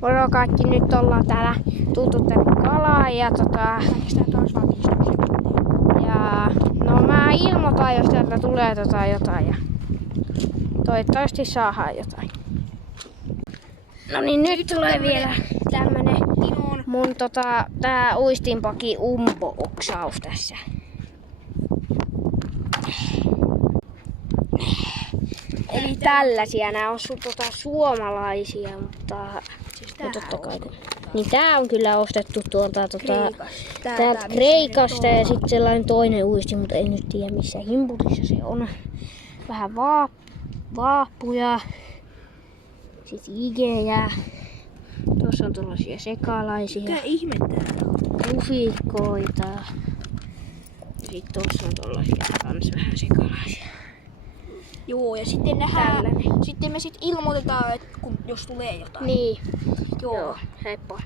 Moro kaikki, nyt ollaan täällä tultu tänne kalaan ja no mä ilmoitan, jos täältä tulee jotain ja toivottavasti saadaan jotain. No niin, nyt tulee vielä tämmönen mun tää uistinpaki umbo-oksaus tässä. Eli tällaisia, nää on suomalaisia, mutta totta kai. Niin tää on kyllä ostettu tuolta täältä Kreikasta ja sitten sellainen toinen uisti, mutta en nyt tiedä missä himpurissa se on. Vähän vaappuja, sit igejä. Tuossa on tuollaisia sekalaisia. Mitä ihmettä? Rufikkoita. Sitten tuossa on tuollaisia kans vähän sekalaisia. Joo, ja sitten sitten me ilmoitetaan, että jos tulee jotain. Niin. Joo. Heippa.